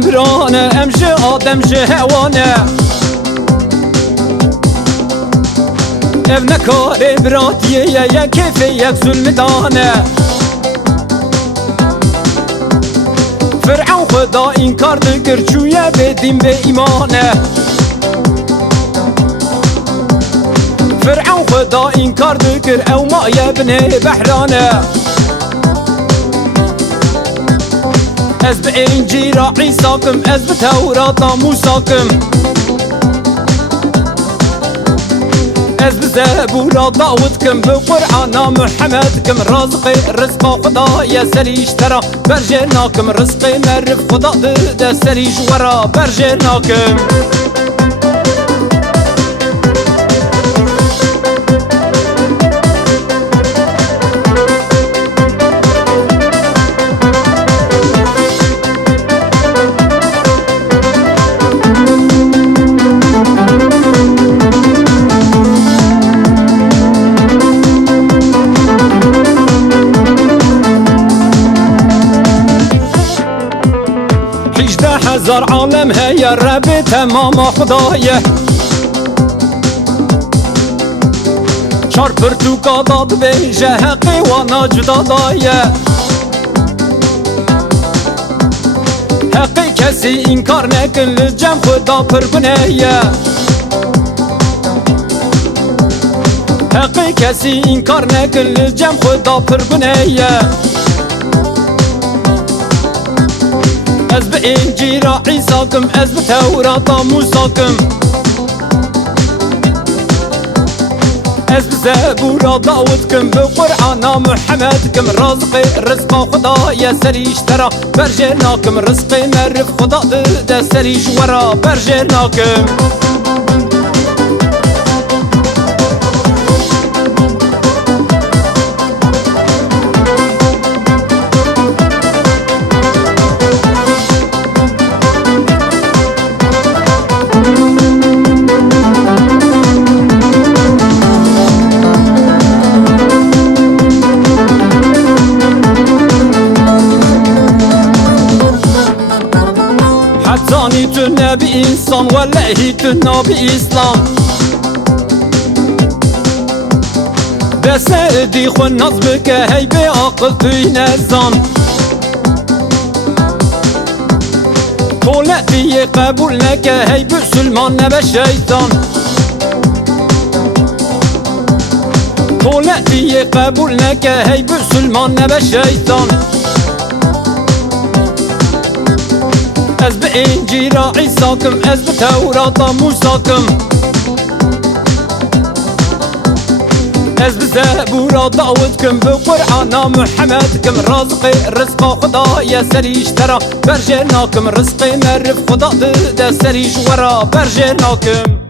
برانه ام جه آدم جه حیوانه اف نکاره براتیه یک کیفه یک ظلم دانه فرعون خدا این کار دکر چویه بدیم به ایمانه فرعون خدا این کار دکر او ما یبنه بحرانه از به انجیل عیسی کم از به تورات موسی کم از به زبور داود کم به قرآن محمد کم رزق رزق خدا یا سریش ترا برجه ناکم رزق مرف خدا ده سریش ورا برجه ناکم هزار عالم هي رب تمام خدایه چار پرتوکا داد بیجه حقی وانا جدا دایه حقی کسی انکار نکن لجم خدا پر بنیه حقی کسی انکار نکن لجم خدا پر بنیه از به انجیل عیسی کم از به تورات موسی کم از به زبور داود کم به قرآن محمد کم رزق خدا یا سریش ترا برجه ناکم رزق مرف خدا ده سریش ورا برجه ناکم حتانی تو نبی انسان والله تو نبی اسلام بسر دی خو نظم که هی به عقل توی نزان طولتی قبول نکه هی به سلمان نبه شیطان طولتی قبول نکه هی به سلمان نبه شیطان از به انجیل عیسی کم از به تورات موسی کم از به زبور داود کم به قرآن محمد کم رزق خدا یا سریش ترا برجه ناکم رزق مرف خدا ده سریش ورا برجه ناکم